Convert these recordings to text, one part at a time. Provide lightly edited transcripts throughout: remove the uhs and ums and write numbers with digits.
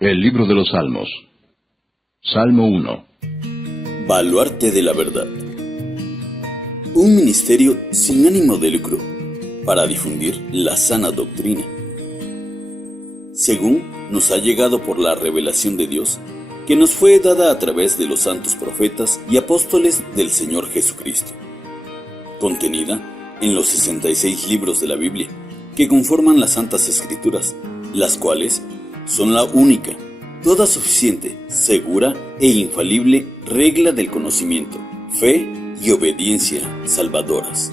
El libro de los Salmos. Salmo 1. Baluarte de la verdad. Un ministerio sin ánimo de lucro para difundir la sana doctrina, según nos ha llegado por la revelación de Dios, que nos fue dada a través de los santos profetas y apóstoles del Señor Jesucristo, contenida en los 66 libros de la Biblia, que conforman las Santas Escrituras, las cuales son la única, toda suficiente, segura e infalible regla del conocimiento, fe y obediencia salvadoras.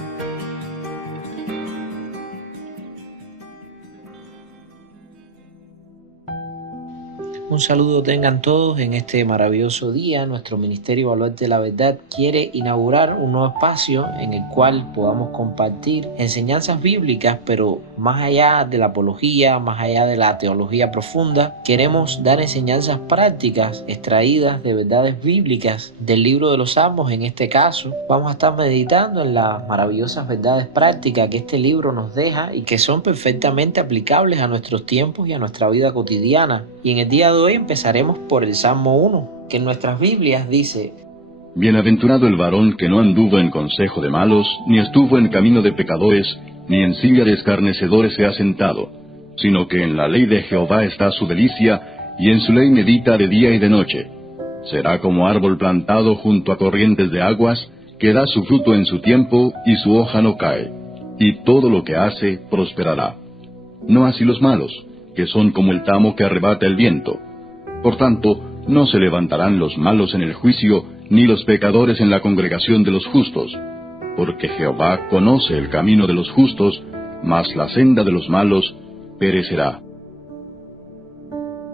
Un saludo tengan todos en este maravilloso día. Nuestro Ministerio Baluarte de la Verdad quiere inaugurar un nuevo espacio en el cual podamos compartir enseñanzas bíblicas, pero más allá de la apología, más allá de la teología profunda, queremos dar enseñanzas prácticas extraídas de verdades bíblicas del libro de los Salmos. En este caso, vamos a estar meditando en las maravillosas verdades prácticas que este libro nos deja y que son perfectamente aplicables a nuestros tiempos y a nuestra vida cotidiana. Y en el día de hoy empezaremos por el Salmo 1, que en nuestras Biblias dice: Bienaventurado el varón que no anduvo en consejo de malos, ni estuvo en camino de pecadores, ni en silla de escarnecedores se ha sentado, sino que en la ley de Jehová está su delicia, y en su ley medita de día y de noche. Será como árbol plantado junto a corrientes de aguas, que da su fruto en su tiempo, y su hoja no cae, y todo lo que hace prosperará. No así los malos, que son como el tamo que arrebata el viento. Por tanto, no se levantarán los malos en el juicio, ni los pecadores en la congregación de los justos. Porque Jehová conoce el camino de los justos, mas la senda de los malos perecerá.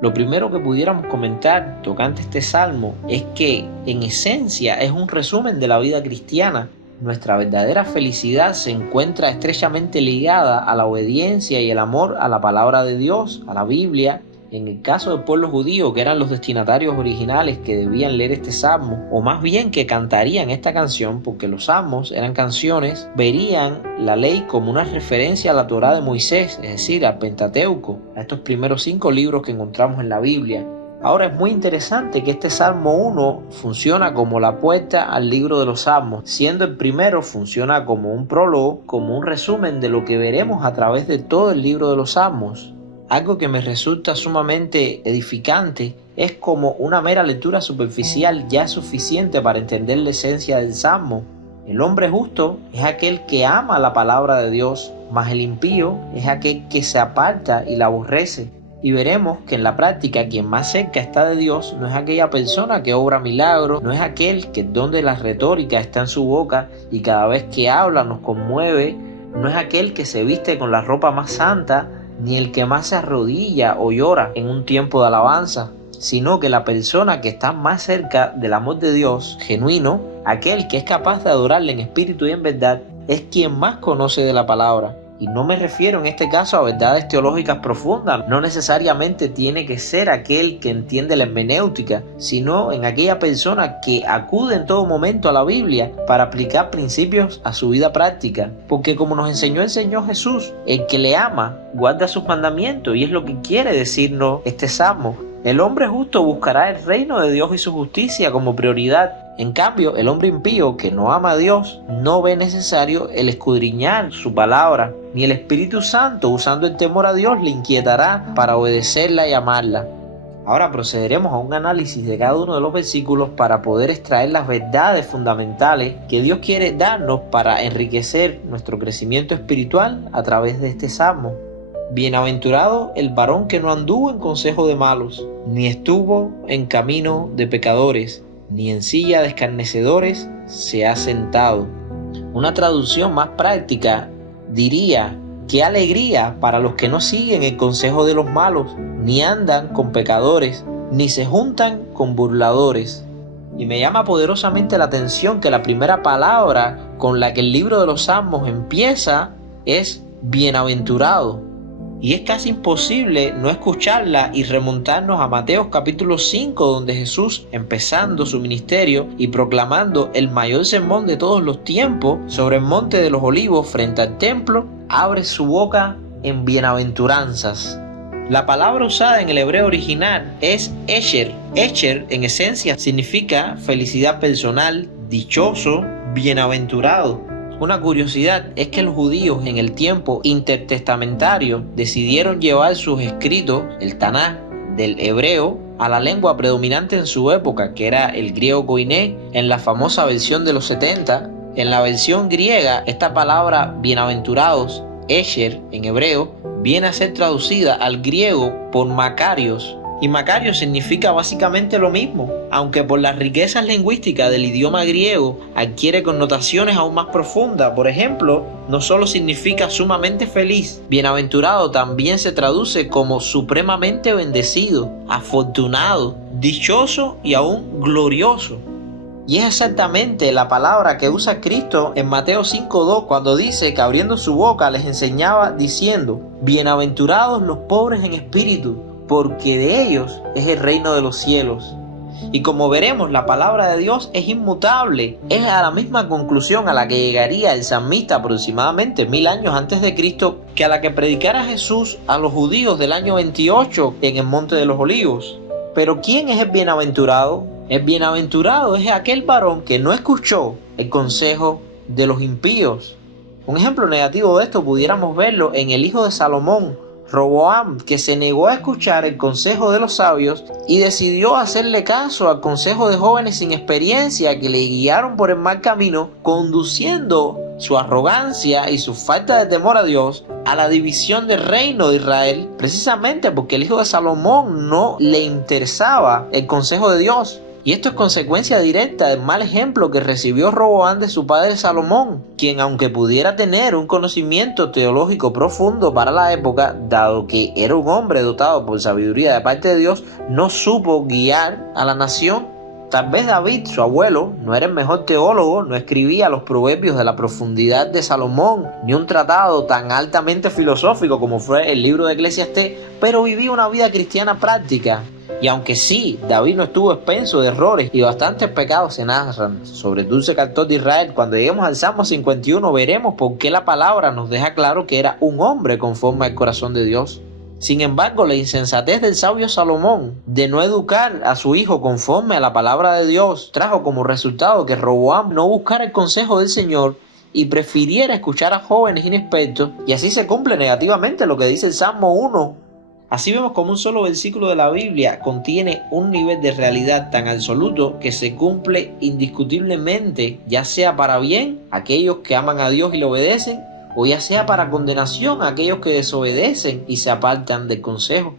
Lo primero que pudiéramos comentar tocante este salmo es que, en esencia, es un resumen de la vida cristiana. Nuestra verdadera felicidad se encuentra estrechamente ligada a la obediencia y el amor a la palabra de Dios, a la Biblia. En el caso del pueblo judío, que eran los destinatarios originales que debían leer este salmo, o más bien que cantarían esta canción, porque los salmos eran canciones, verían la ley como una referencia a la Torá de Moisés, es decir, al Pentateuco, a estos primeros 5 libros que encontramos en la Biblia. Ahora, es muy interesante que este Salmo 1 funciona como la puerta al libro de los Salmos, siendo el primero funciona como un prólogo, como un resumen de lo que veremos a través de todo el libro de los Salmos. Algo que me resulta sumamente edificante es como una mera lectura superficial ya es suficiente para entender la esencia del Salmo. El hombre justo es aquel que ama la palabra de Dios, mas el impío es aquel que se aparta y la aborrece. Y veremos que en la práctica quien más cerca está de Dios no es aquella persona que obra milagros, no es aquel que el don de la retórica está en su boca y cada vez que habla nos conmueve, no es aquel que se viste con la ropa más santa, ni el que más se arrodilla o llora en un tiempo de alabanza, sino que la persona que está más cerca del amor de Dios genuino, aquel que es capaz de adorarle en espíritu y en verdad, es quien más conoce de la palabra. Y no me refiero en este caso a verdades teológicas profundas, no necesariamente tiene que ser aquel que entiende la hermenéutica, sino en aquella persona que acude en todo momento a la Biblia para aplicar principios a su vida práctica. Porque como nos enseñó el Señor Jesús, el que le ama guarda sus mandamientos, y es lo que quiere decirnos este salmo. El hombre justo buscará el reino de Dios y su justicia como prioridad. En cambio, el hombre impío que no ama a Dios no ve necesario el escudriñar su palabra, ni el Espíritu Santo, usando el temor a Dios, le inquietará para obedecerla y amarla. Ahora procederemos a un análisis de cada uno de los versículos para poder extraer las verdades fundamentales que Dios quiere darnos para enriquecer nuestro crecimiento espiritual a través de este salmo. Bienaventurado el varón que no anduvo en consejo de malos, ni estuvo en camino de pecadores, ni en silla de escarnecedores se ha sentado. Una traducción más práctica diría: qué alegría para los que no siguen el consejo de los malos, ni andan con pecadores, ni se juntan con burladores. Y me llama poderosamente la atención que la primera palabra con la que el libro de los Salmos empieza es bienaventurado. Y es casi imposible no escucharla y remontarnos a Mateo capítulo 5, donde Jesús, empezando su ministerio y proclamando el mayor sermón de todos los tiempos sobre el monte de los olivos frente al templo, abre su boca en bienaventuranzas. La palabra usada en el hebreo original es Esher. Esher en esencia significa felicidad personal, dichoso, bienaventurado. Una curiosidad es que los judíos en el tiempo intertestamentario decidieron llevar sus escritos, el Tanaj, del hebreo a la lengua predominante en su época, que era el griego koiné, en la famosa versión de los 70. En la versión griega, esta palabra bienaventurados, Esher en hebreo, viene a ser traducida al griego por Macarios, y Macarios significa básicamente lo mismo, aunque por las riquezas lingüísticas del idioma griego adquiere connotaciones aún más profundas. Por ejemplo, no solo significa sumamente feliz, bienaventurado también se traduce como supremamente bendecido, afortunado, dichoso y aún glorioso. Y es exactamente la palabra que usa Cristo en Mateo 5:2 cuando dice que abriendo su boca les enseñaba diciendo: bienaventurados los pobres en espíritu, porque de ellos es el reino de los cielos. Y como veremos, la palabra de Dios es inmutable. Es a la misma conclusión a la que llegaría el salmista aproximadamente 1000 años antes de Cristo, que a la que predicara Jesús a los judíos del año 28 en el Monte de los Olivos. Pero ¿quién es el bienaventurado? El bienaventurado es aquel varón que no escuchó el consejo de los impíos. Un ejemplo negativo de esto pudiéramos verlo en el hijo de Salomón, Roboam, que se negó a escuchar el consejo de los sabios y decidió hacerle caso al consejo de jóvenes sin experiencia que le guiaron por el mal camino, conduciendo su arrogancia y su falta de temor a Dios a la división del reino de Israel, precisamente porque el hijo de Salomón no le interesaba el consejo de Dios. Y esto es consecuencia directa del mal ejemplo que recibió Roboam de su padre Salomón, quien, aunque pudiera tener un conocimiento teológico profundo para la época, dado que era un hombre dotado por sabiduría de parte de Dios, no supo guiar a la nación. Tal vez David, su abuelo, no era el mejor teólogo, no escribía los proverbios de la profundidad de Salomón, ni un tratado tan altamente filosófico como fue el libro de Eclesiastés, pero vivía una vida cristiana práctica. Y aunque sí, David no estuvo expenso de errores y bastantes pecados se narran sobre el dulce cantor de Israel, cuando lleguemos al Salmo 51 veremos por qué la palabra nos deja claro que era un hombre conforme al corazón de Dios. Sin embargo, la insensatez del sabio Salomón de no educar a su hijo conforme a la palabra de Dios trajo como resultado que Roboam no buscara el consejo del Señor y prefiriera escuchar a jóvenes inexpertos, y así se cumple negativamente lo que dice el Salmo 1. Así vemos como un solo versículo de la Biblia contiene un nivel de realidad tan absoluto que se cumple indiscutiblemente, ya sea para bien a aquellos que aman a Dios y le obedecen, o ya sea para condenación a aquellos que desobedecen y se apartan del consejo.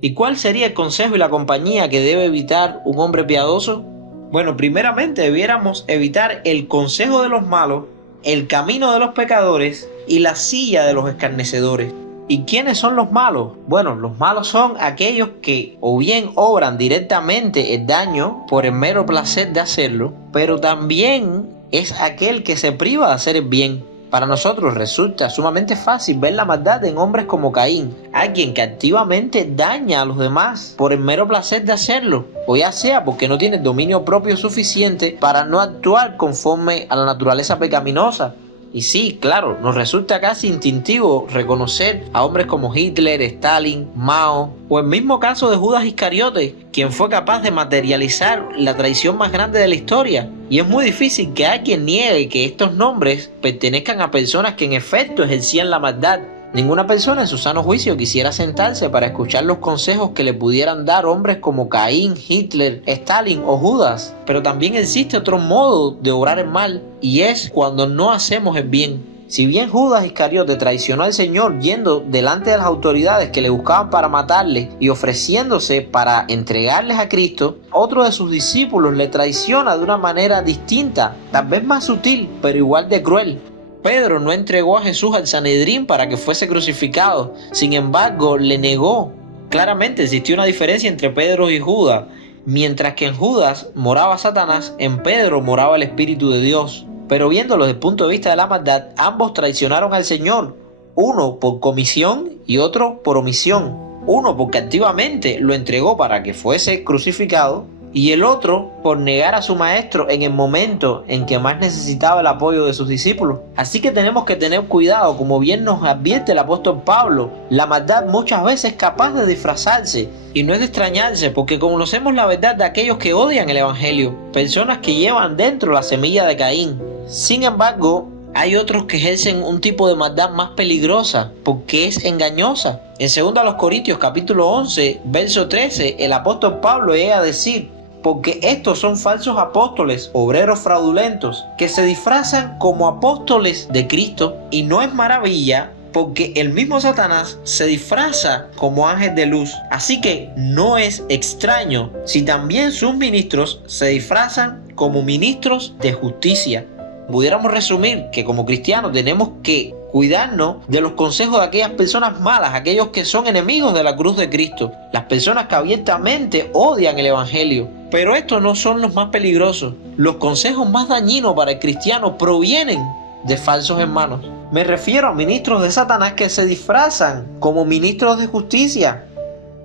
¿Y cuál sería el consejo y la compañía que debe evitar un hombre piadoso? Bueno, primeramente debiéramos evitar el consejo de los malos, el camino de los pecadores y la silla de los escarnecedores. ¿Y quiénes son los malos? Bueno, los malos son aquellos que o bien obran directamente el daño por el mero placer de hacerlo, pero también es aquel que se priva de hacer el bien. Para nosotros resulta sumamente fácil ver la maldad en hombres como Caín, alguien que activamente daña a los demás por el mero placer de hacerlo, o ya sea porque no tiene dominio propio suficiente para no actuar conforme a la naturaleza pecaminosa. Y sí, claro, nos resulta casi instintivo reconocer a hombres como Hitler, Stalin, Mao, o el mismo caso de Judas Iscariote, quien fue capaz de materializar la traición más grande de la historia. Y es muy difícil que alguien niegue que estos nombres pertenezcan a personas que en efecto ejercían la maldad. Ninguna persona en su sano juicio quisiera sentarse para escuchar los consejos que le pudieran dar hombres como Caín, Hitler, Stalin o Judas. Pero también existe otro modo de obrar el mal, y es cuando no hacemos el bien. Si bien Judas Iscariote traicionó al Señor yendo delante de las autoridades que le buscaban para matarle y ofreciéndose para entregarles a Cristo, otro de sus discípulos le traiciona de una manera distinta, tal vez más sutil, pero igual de cruel. Pedro no entregó a Jesús al Sanedrín para que fuese crucificado, sin embargo le negó. Claramente existió una diferencia entre Pedro y Judas. Mientras que en Judas moraba Satanás, en Pedro moraba el Espíritu de Dios. Pero viéndolo desde el punto de vista de la maldad, ambos traicionaron al Señor, uno por comisión y otro por omisión. Uno porque activamente lo entregó para que fuese crucificado, y el otro por negar a su maestro en el momento en que más necesitaba el apoyo de sus discípulos. Así que tenemos que tener cuidado, como bien nos advierte el apóstol Pablo. La maldad muchas veces es capaz de disfrazarse, y no es de extrañarse, porque conocemos la verdad de aquellos que odian el evangelio, personas que llevan dentro la semilla de Caín. Sin embargo, hay otros que ejercen un tipo de maldad más peligrosa, porque es engañosa. En 2 Corintios capítulo 11, verso 13, el apóstol Pablo llega a decir: porque estos son falsos apóstoles, obreros fraudulentos, que se disfrazan como apóstoles de Cristo, y no es maravilla, porque el mismo Satanás se disfraza como ángel de luz. Así que no es extraño si también sus ministros se disfrazan como ministros de justicia. Pudiéramos resumir que como cristianos tenemos que cuidarnos de los consejos de aquellas personas malas, aquellos que son enemigos de la cruz de Cristo, las personas que abiertamente odian el evangelio. Pero estos no son los más peligrosos. Los consejos más dañinos para el cristiano provienen de falsos hermanos. Me refiero a ministros de Satanás que se disfrazan como ministros de justicia.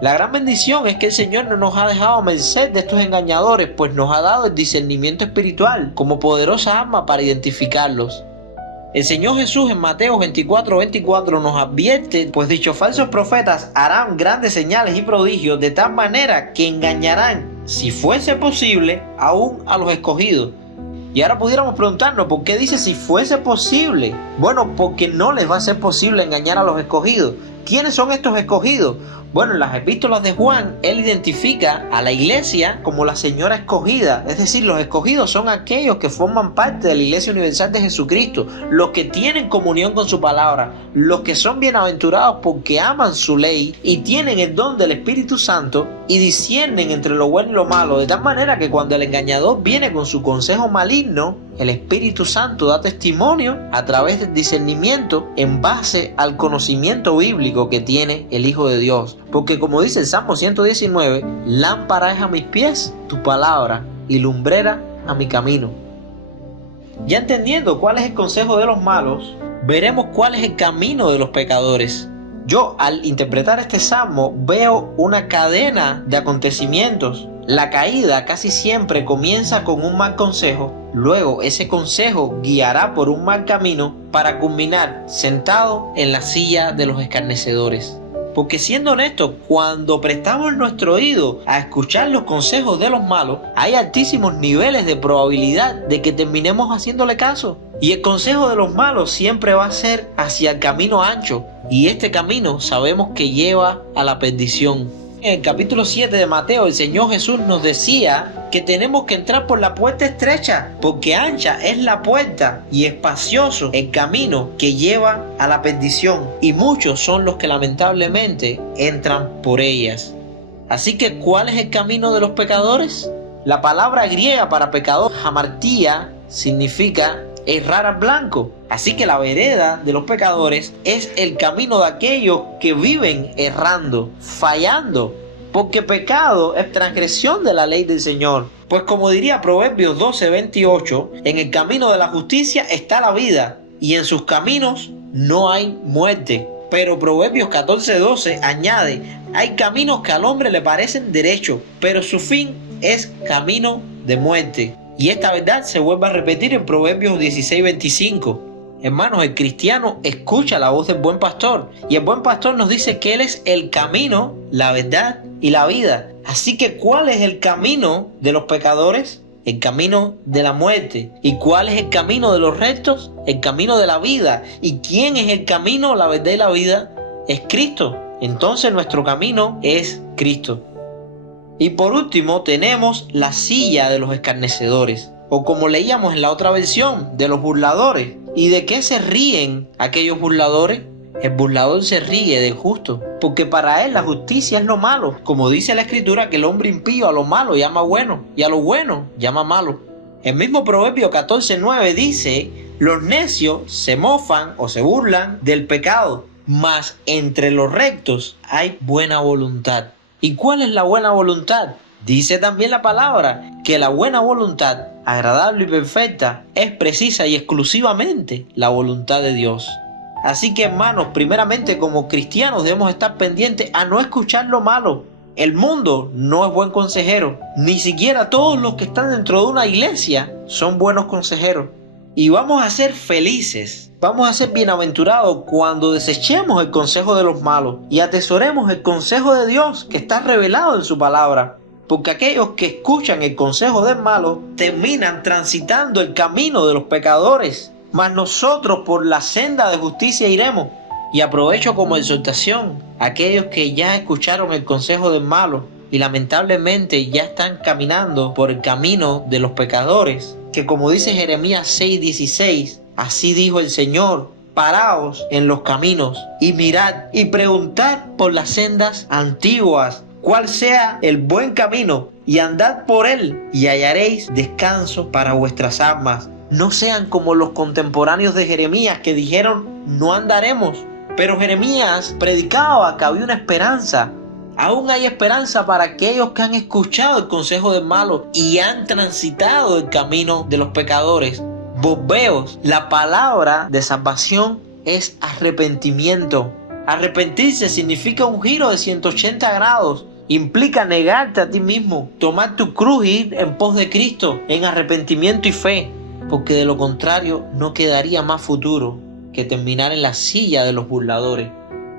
La gran bendición es que el Señor no nos ha dejado a merced de estos engañadores, pues nos ha dado el discernimiento espiritual como poderosa arma para identificarlos. El Señor Jesús en Mateo 24:24 nos advierte, pues dichos falsos profetas harán grandes señales y prodigios de tal manera que engañarán, si fuese posible, aún a los escogidos. Y ahora pudiéramos preguntarnos, ¿por qué dice si fuese posible? Bueno, porque no les va a ser posible engañar a los escogidos. ¿Quiénes son estos escogidos? Bueno, en las epístolas de Juan, él identifica a la iglesia como la señora escogida. Es decir, los escogidos son aquellos que forman parte de la Iglesia Universal de Jesucristo, los que tienen comunión con su palabra, los que son bienaventurados porque aman su ley y tienen el don del Espíritu Santo y disciernen entre lo bueno y lo malo, de tal manera que cuando el engañador viene con su consejo maligno, el Espíritu Santo da testimonio a través del discernimiento en base al conocimiento bíblico que tiene el Hijo de Dios. Porque como dice el Salmo 119, lámpara es a mis pies tu palabra y lumbrera a mi camino. Ya entendiendo cuál es el consejo de los malos, veremos cuál es el camino de los pecadores. Yo, al interpretar este salmo, veo una cadena de acontecimientos. La caída casi siempre comienza con un mal consejo. Luego ese consejo guiará por un mal camino para culminar sentado en la silla de los escarnecedores. Porque siendo honestos, cuando prestamos nuestro oído a escuchar los consejos de los malos, hay altísimos niveles de probabilidad de que terminemos haciéndole caso. Y el consejo de los malos siempre va a ser hacia el camino ancho. Y este camino sabemos que lleva a la perdición. En el capítulo 7 de Mateo, el Señor Jesús nos decía que tenemos que entrar por la puerta estrecha, porque ancha es la puerta y espacioso el camino que lleva a la perdición, y muchos son los que lamentablemente entran por ellas. Así que, ¿cuál es el camino de los pecadores? La palabra griega para pecador, hamartía, significa errar al blanco. Así que la vereda de los pecadores es el camino de aquellos que viven errando, fallando, porque pecado es transgresión de la ley del Señor. Pues como diría Proverbios 12:28, en el camino de la justicia está la vida, y en sus caminos no hay muerte. Pero Proverbios 14:12 añade, hay caminos que al hombre le parecen derechos, pero su fin es camino de muerte. Y esta verdad se vuelve a repetir en Proverbios 16:25. Hermanos, el cristiano escucha la voz del buen pastor, y el buen pastor nos dice que Él es el camino, la verdad y la vida. Así que, ¿cuál es el camino de los pecadores? El camino de la muerte. ¿Y cuál es el camino de los rectos? El camino de la vida. ¿Y quién es el camino, la verdad y la vida? Es Cristo. Entonces nuestro camino es Cristo. Y por último tenemos la silla de los escarnecedores, o como leíamos en la otra versión, de los burladores. ¿Y de qué se ríen aquellos burladores? El burlador se ríe del justo, porque para él la justicia es lo malo. Como dice la Escritura, que el hombre impío a lo malo llama bueno, y a lo bueno llama malo. El mismo Proverbio 14:9 dice, los necios se mofan o se burlan del pecado, mas entre los rectos hay buena voluntad. ¿Y cuál es la buena voluntad? Dice también la palabra que la buena voluntad, agradable y perfecta, es precisa y exclusivamente la voluntad de Dios. Así que, hermanos, primeramente como cristianos debemos estar pendientes a no escuchar lo malo, El mundo no es buen consejero. Ni siquiera todos los que están dentro de una iglesia son buenos consejeros. Y vamos a ser felices, vamos a ser bienaventurados cuando desechemos el consejo de los malos y atesoremos el consejo de Dios que está revelado en su palabra. Porque aquellos que escuchan el consejo del malo terminan transitando el camino de los pecadores. Mas nosotros por la senda de justicia iremos. Y aprovecho como exhortación a aquellos que ya escucharon el consejo del malo y lamentablemente ya están caminando por el camino de los pecadores, que como dice Jeremías 6:16, así dijo el Señor: paraos en los caminos y mirad y preguntad por las sendas antiguas cuál sea el buen camino, y andad por él y hallaréis descanso para vuestras almas. No sean como los contemporáneos de Jeremías que dijeron: no andaremos. Pero Jeremías predicaba que había una esperanza. Aún hay esperanza para aquellos que han escuchado el consejo del malo y han transitado el camino de los pecadores. Volveos. La palabra de salvación es arrepentimiento. Arrepentirse significa un giro de 180 grados. Implica negarte a ti mismo, tomar tu cruz y ir en pos de Cristo en arrepentimiento y fe. Porque de lo contrario no quedaría más futuro que terminar en la silla de los burladores.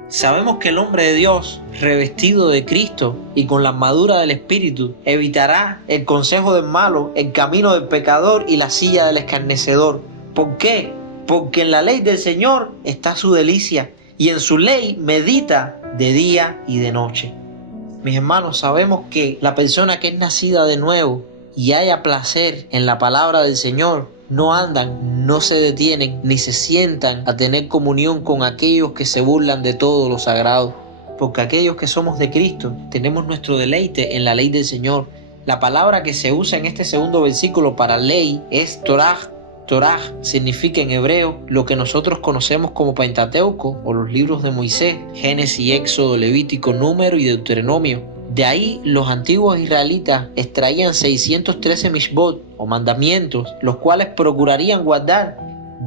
Sabemos que el hombre de Dios, revestido de Cristo y con la armadura del Espíritu, evitará el consejo del malo, el camino del pecador y la silla del escarnecedor. ¿Por qué? Porque en la ley del Señor está su delicia, y en su ley medita de día y de noche. Mis hermanos, sabemos que la persona que es nacida de nuevo y haya placer en la palabra del Señor, no andan, no se detienen, ni se sientan a tener comunión con aquellos que se burlan de todo lo sagrado. Porque aquellos que somos de Cristo tenemos nuestro deleite en la ley del Señor. La palabra que se usa en este segundo versículo para ley es Torah. Torah significa en hebreo lo que nosotros conocemos como Pentateuco o los libros de Moisés: Génesis, Éxodo, Levítico, Número y Deuteronomio. De ahí los antiguos israelitas extraían 613 mishbot o mandamientos, los cuales procurarían guardar.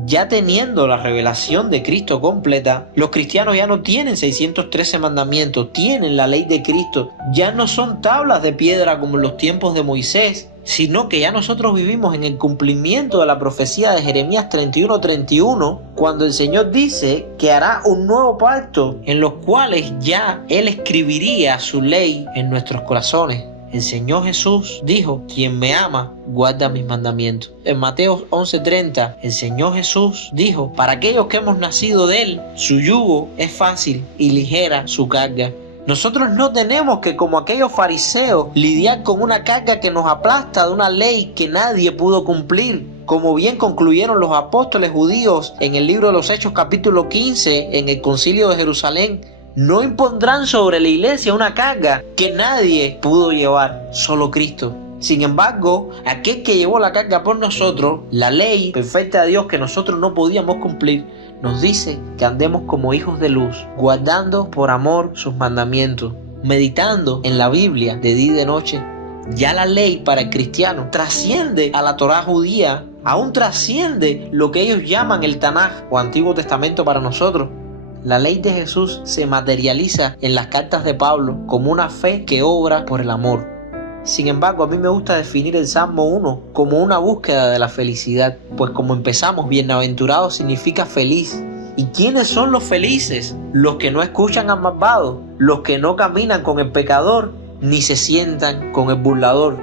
Ya teniendo la revelación de Cristo completa, los cristianos ya no tienen 613 mandamientos, tienen la ley de Cristo. Ya no son tablas de piedra como en los tiempos de Moisés, sino que ya nosotros vivimos en el cumplimiento de la profecía de Jeremías 31:31, cuando el Señor dice que hará un nuevo pacto en los cuales ya Él escribiría su ley en nuestros corazones. El Señor Jesús dijo: quien me ama, guarda mis mandamientos. En Mateo 11:30, el Señor Jesús dijo: para aquellos que hemos nacido de Él, su yugo es fácil y ligera su carga. Nosotros no tenemos que, como aquellos fariseos, lidiar con una carga que nos aplasta de una ley que nadie pudo cumplir. Como bien concluyeron los apóstoles judíos en el libro de los Hechos capítulo 15, en el concilio de Jerusalén: no impondrán sobre la iglesia una carga que nadie pudo llevar, solo Cristo. Sin embargo, aquel que llevó la carga por nosotros, la ley perfecta de Dios que nosotros no podíamos cumplir, nos dice que andemos como hijos de luz, guardando por amor sus mandamientos, meditando en la Biblia de día y de noche. Ya la ley para el cristiano trasciende a la Torá judía, aún trasciende lo que ellos llaman el Tanaj o Antiguo Testamento para nosotros. La ley de Jesús se materializa en las cartas de Pablo como una fe que obra por el amor. Sin embargo, a mí me gusta definir el Salmo 1 como una búsqueda de la felicidad, pues como empezamos, bienaventurado significa feliz. ¿Y quiénes son los felices? Los que no escuchan al malvado, los que no caminan con el pecador, ni se sientan con el burlador.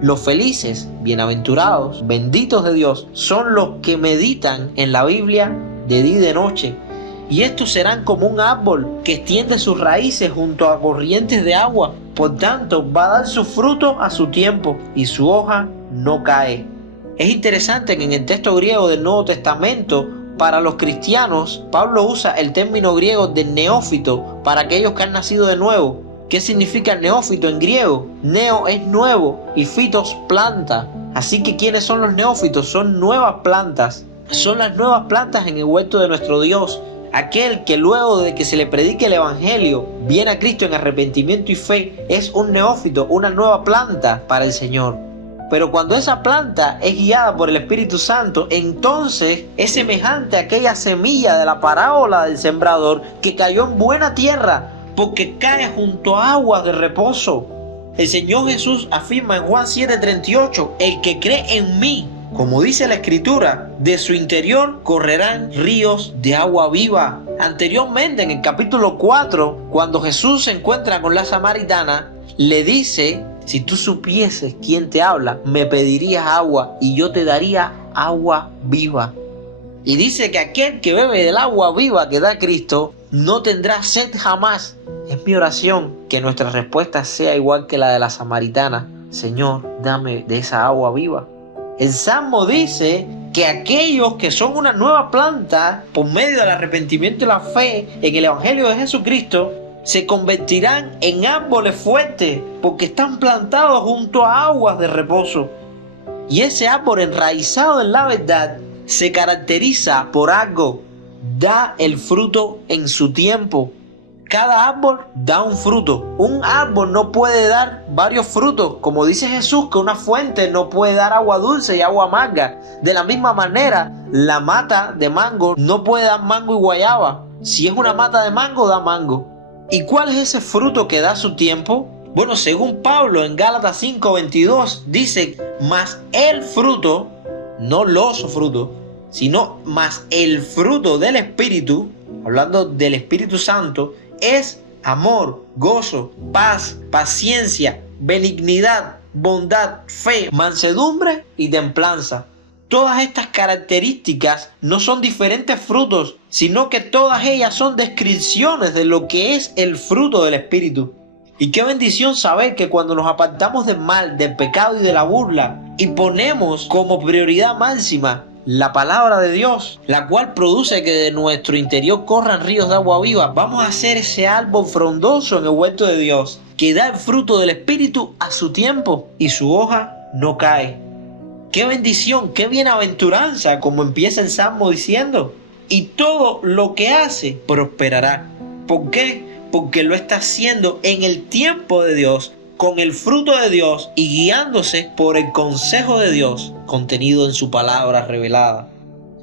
Los felices, bienaventurados, benditos de Dios, son los que meditan en la Biblia de día y de noche. Y estos serán como un árbol que extiende sus raíces junto a corrientes de agua. Por tanto, va a dar su fruto a su tiempo y su hoja no cae. Es interesante que en el texto griego del Nuevo Testamento, para los cristianos, Pablo usa el término griego de neófito para aquellos que han nacido de nuevo. ¿Qué significa neófito en griego? Neo es nuevo y fitos planta. Así que ¿quiénes son los neófitos? Son nuevas plantas. Son las nuevas plantas en el huerto de nuestro Dios. Aquel que luego de que se le predique el evangelio viene a Cristo en arrepentimiento y fe es un neófito, una nueva planta para el Señor. Pero cuando esa planta es guiada por el Espíritu Santo, entonces es semejante a aquella semilla de la parábola del sembrador que cayó en buena tierra, porque cae junto a aguas de reposo. El Señor Jesús afirma en Juan 7:38, el que cree en mí, como dice la Escritura, de su interior correrán ríos de agua viva. Anteriormente, en el capítulo 4, cuando Jesús se encuentra con la samaritana, le dice: si tú supieses quién te habla, me pedirías agua y yo te daría agua viva. Y dice que aquel que bebe del agua viva que da Cristo no tendrá sed jamás. Es mi oración que nuestra respuesta sea igual que la de la samaritana: Señor, dame de esa agua viva. El Salmo dice que aquellos que son una nueva planta por medio del arrepentimiento y la fe en el Evangelio de Jesucristo se convertirán en árboles fuertes porque están plantados junto a aguas de reposo. Y ese árbol enraizado en la verdad se caracteriza por algo: da el fruto en su tiempo. Cada árbol da un fruto. Un árbol no puede dar varios frutos. Como dice Jesús, que una fuente no puede dar agua dulce y agua amarga. De la misma manera, la mata de mango no puede dar mango y guayaba. Si es una mata de mango, da mango. ¿Y cuál es ese fruto que da su tiempo? Bueno, según Pablo en Gálatas 5:22 dice: mas el fruto, no los frutos, sino más el fruto del Espíritu, hablando del Espíritu Santo, es amor, gozo, paz, paciencia, benignidad, bondad, fe, mansedumbre y templanza. Todas estas características no son diferentes frutos, sino que todas ellas son descripciones de lo que es el fruto del Espíritu. Y qué bendición saber que cuando nos apartamos del mal, del pecado y de la burla y ponemos como prioridad máxima la palabra de Dios, la cual produce que de nuestro interior corran ríos de agua viva, vamos a ser ese árbol frondoso en el huerto de Dios, que da el fruto del Espíritu a su tiempo y su hoja no cae. ¡Qué bendición, qué bienaventuranza! Como empieza el Salmo diciendo: y todo lo que hace prosperará. ¿Por qué? Porque lo está haciendo en el tiempo de Dios, con el fruto de Dios y guiándose por el consejo de Dios contenido en su palabra revelada.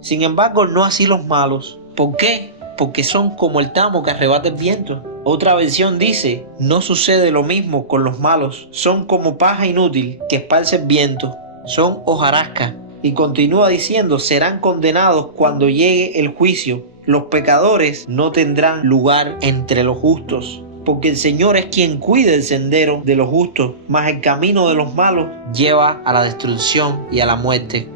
Sin embargo, no así los malos. ¿Por qué? Porque son como el tamo que arrebata el viento. Otra versión dice: no sucede lo mismo con los malos. Son como paja inútil que esparce el viento. Son hojarasca. Y continúa diciendo: serán condenados cuando llegue el juicio. Los pecadores no tendrán lugar entre los justos. Porque el Señor es quien cuida el sendero de los justos, mas el camino de los malos lleva a la destrucción y a la muerte.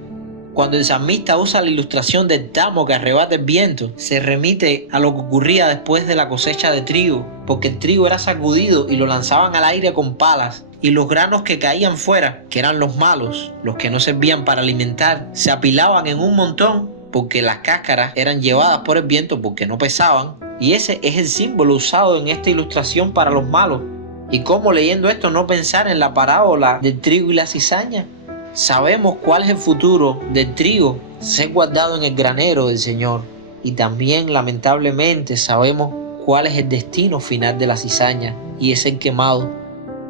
Cuando el salmista usa la ilustración del tamo que arrebata el viento, se remite a lo que ocurría después de la cosecha de trigo, porque el trigo era sacudido y lo lanzaban al aire con palas, y los granos que caían fuera, que eran los malos, los que no servían para alimentar, se apilaban en un montón, porque las cáscaras eran llevadas por el viento porque no pesaban. Y ese es el símbolo usado en esta ilustración para los malos. ¿Y cómo leyendo esto no pensar en la parábola del trigo y la cizaña? Sabemos cuál es el futuro del trigo, ser guardado en el granero del Señor. Y también, lamentablemente, sabemos cuál es el destino final de la cizaña, y es el quemado.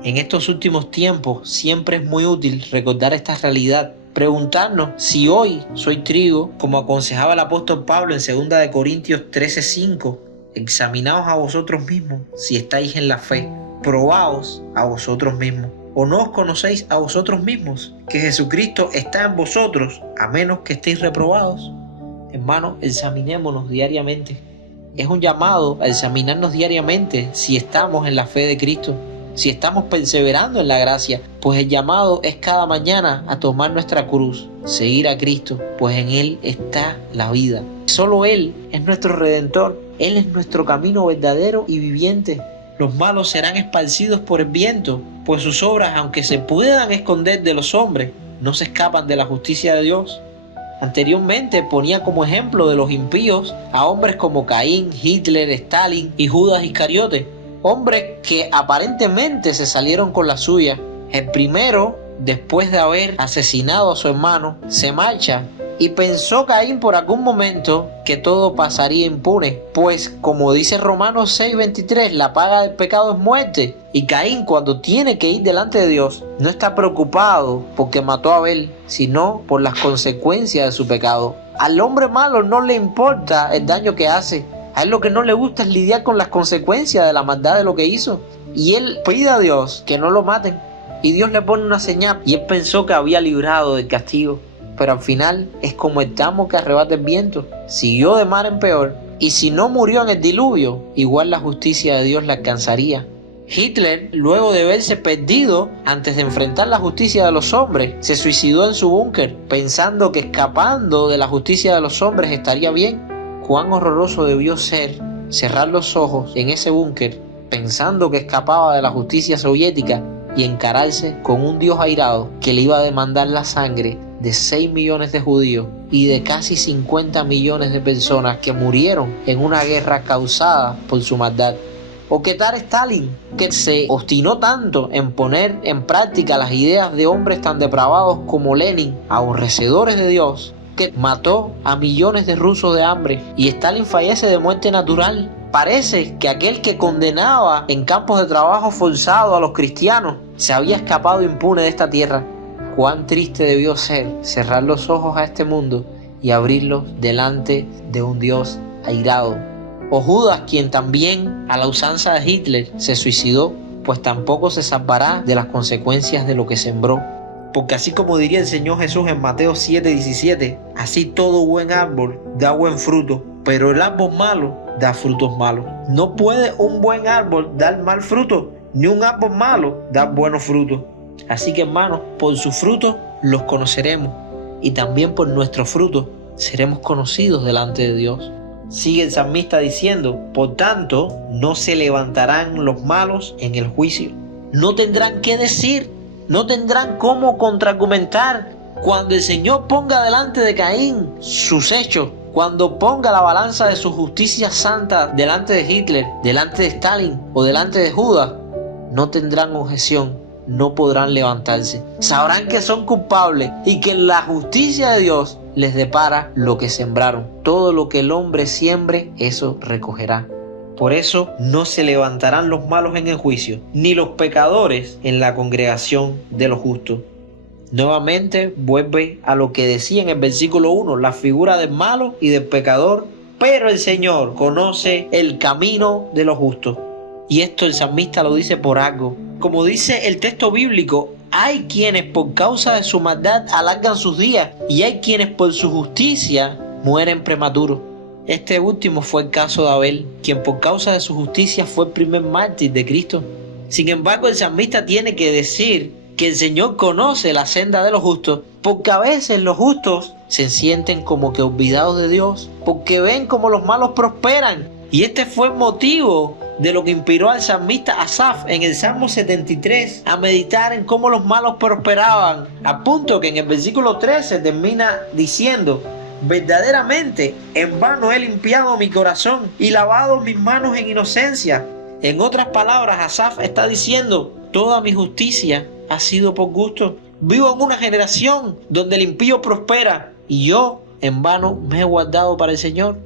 En estos últimos tiempos siempre es muy útil recordar esta realidad. Preguntarnos si hoy soy trigo, como aconsejaba el apóstol Pablo en 2 Corintios 13:5. Examinaos a vosotros mismos si estáis en la fe, probaos a vosotros mismos. ¿O no os conocéis a vosotros mismos que Jesucristo está en vosotros, a menos que estéis reprobados? Hermanos, examinémonos diariamente. Es un llamado a examinarnos diariamente si estamos en la fe de Cristo, si estamos perseverando en la gracia, pues el llamado es cada mañana a tomar nuestra cruz, seguir a Cristo, pues en Él está la vida. Solo Él es nuestro Redentor, Él es nuestro camino verdadero y viviente. Los malos serán esparcidos por el viento, pues sus obras, aunque se puedan esconder de los hombres, no se escapan de la justicia de Dios. Anteriormente ponía como ejemplo de los impíos a hombres como Caín, Hitler, Stalin y Judas Iscariote, hombres que aparentemente se salieron con la suya. El primero, después de haber asesinado a su hermano, se marcha y pensó Caín por algún momento que todo pasaría impune, pues como dice Romanos 6:23, la paga del pecado es muerte. Y Caín, cuando tiene que ir delante de Dios, no está preocupado porque mató a Abel, sino por las consecuencias de su pecado. Al hombre malo no le importa el daño que hace, A él lo que no le gusta es lidiar con las consecuencias de la maldad de lo que hizo. Y él pide a Dios que no lo maten. Y Dios le pone una señal. Y él pensó que había librado del castigo. Pero al final es como el tamo que arrebata el viento. Siguió de mal en peor. Y si no murió en el diluvio, igual la justicia de Dios le alcanzaría. Hitler, luego de verse perdido antes de enfrentar la justicia de los hombres, se suicidó en su búnker, pensando que escapando de la justicia de los hombres estaría bien. Cuán horroroso debió ser cerrar los ojos en ese búnker, pensando que escapaba de la justicia soviética y encararse con un Dios airado que le iba a demandar la sangre de 6 millones de judíos y de casi 50 millones de personas que murieron en una guerra causada por su maldad. ¿O qué tal Stalin, que se obstinó tanto en poner en práctica las ideas de hombres tan depravados como Lenin, aborrecedores de Dios, que mató a millones de rusos de hambre? Y Stalin fallece de muerte natural. Parece que aquel que condenaba en campos de trabajo forzado a los cristianos se había escapado impune de esta tierra. Cuán triste debió ser cerrar los ojos a este mundo y abrirlos delante de un Dios airado. O Judas, quien también, a la usanza de Hitler, se suicidó, pues tampoco se salvará de las consecuencias de lo que sembró. Porque así como diría el Señor Jesús en Mateo 7:17, así todo buen árbol da buen fruto, pero el árbol malo da frutos malos. No puede un buen árbol dar mal fruto, ni un árbol malo dar buenos frutos. Así que, hermanos, por sus frutos los conoceremos, y también por nuestros frutos seremos conocidos delante de Dios. Sigue el salmista diciendo: por tanto, no se levantarán los malos en el juicio. No tendrán qué decir, no tendrán cómo contraargumentar. Cuando el Señor ponga delante de Caín sus hechos, cuando ponga la balanza de su justicia santa delante de Hitler, delante de Stalin o delante de Judas, no tendrán objeción, no podrán levantarse. Sabrán que son culpables y que en la justicia de Dios les depara lo que sembraron. Todo lo que el hombre siembre, eso recogerá. Por eso no se levantarán los malos en el juicio, ni los pecadores en la congregación de los justos. Nuevamente vuelve a lo que decía en el versículo 1, la figura del malo y del pecador, pero el Señor conoce el camino de los justos. Y esto el salmista lo dice por algo. Como dice el texto bíblico, hay quienes por causa de su maldad alargan sus días y hay quienes por su justicia mueren prematuros. Este último fue el caso de Abel, quien por causa de su justicia fue el primer mártir de Cristo. Sin embargo, el salmista tiene que decir que el Señor conoce la senda de los justos, porque a veces los justos se sienten como que olvidados de Dios, porque ven como los malos prosperan. Y este fue el motivo de lo que inspiró al salmista Asaf en el Salmo 73 a meditar en cómo los malos prosperaban, a punto que en el versículo 13 termina diciendo: verdaderamente en vano he limpiado mi corazón y lavado mis manos en inocencia. En otras palabras, Asaf está diciendo: toda mi justicia ha sido por gusto. Vivo en una generación donde el impío prospera y yo en vano me he guardado para el Señor.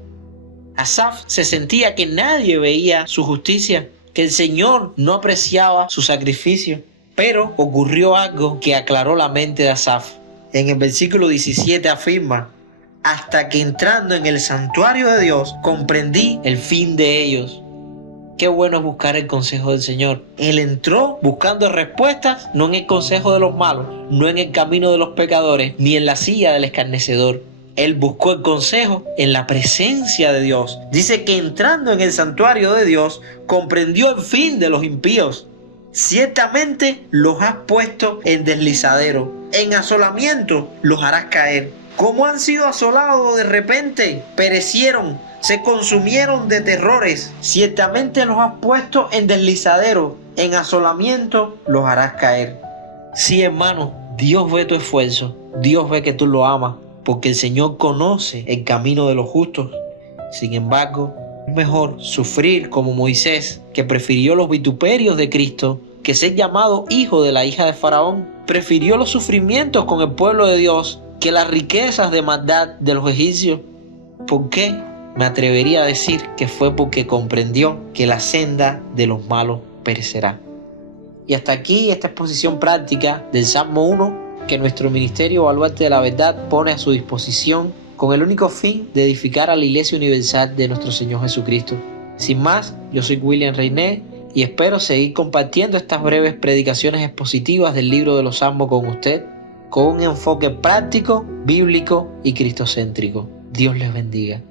Asaf se sentía que nadie veía su justicia, que el Señor no apreciaba su sacrificio. Pero ocurrió algo que aclaró la mente de Asaf. En el versículo 17 afirma: hasta que entrando en el santuario de Dios comprendí el fin de ellos. Qué bueno es buscar el consejo del Señor. Él entró buscando respuestas, no en el consejo de los malos, no en el camino de los pecadores, ni en la silla del escarnecedor. Él buscó el consejo en la presencia de Dios. Dice que entrando en el santuario de Dios, comprendió el fin de los impíos. Ciertamente los has puesto en deslizadero, en asolamiento los harás caer. Como han sido asolados de repente, perecieron, se consumieron de terrores. Ciertamente los has puesto en deslizadero, en asolamiento los harás caer. Sí, hermano, Dios ve tu esfuerzo, Dios ve que tú lo amas, porque el Señor conoce el camino de los justos. Sin embargo, es mejor sufrir como Moisés, que prefirió los vituperios de Cristo, que ser llamado hijo de la hija de Faraón. Prefirió los sufrimientos con el pueblo de Dios que las riquezas de maldad de los egipcios. ¿Por qué? Me atrevería a decir que fue porque comprendió que la senda de los malos perecerá. Y hasta aquí esta exposición práctica del Salmo 1 que nuestro Ministerio Baluarte de la Verdad pone a su disposición con el único fin de edificar a la Iglesia Universal de nuestro Señor Jesucristo. Sin más, yo soy William Reiner y espero seguir compartiendo estas breves predicaciones expositivas del libro de los Salmos con usted, con un enfoque práctico, bíblico y cristocéntrico. Dios les bendiga.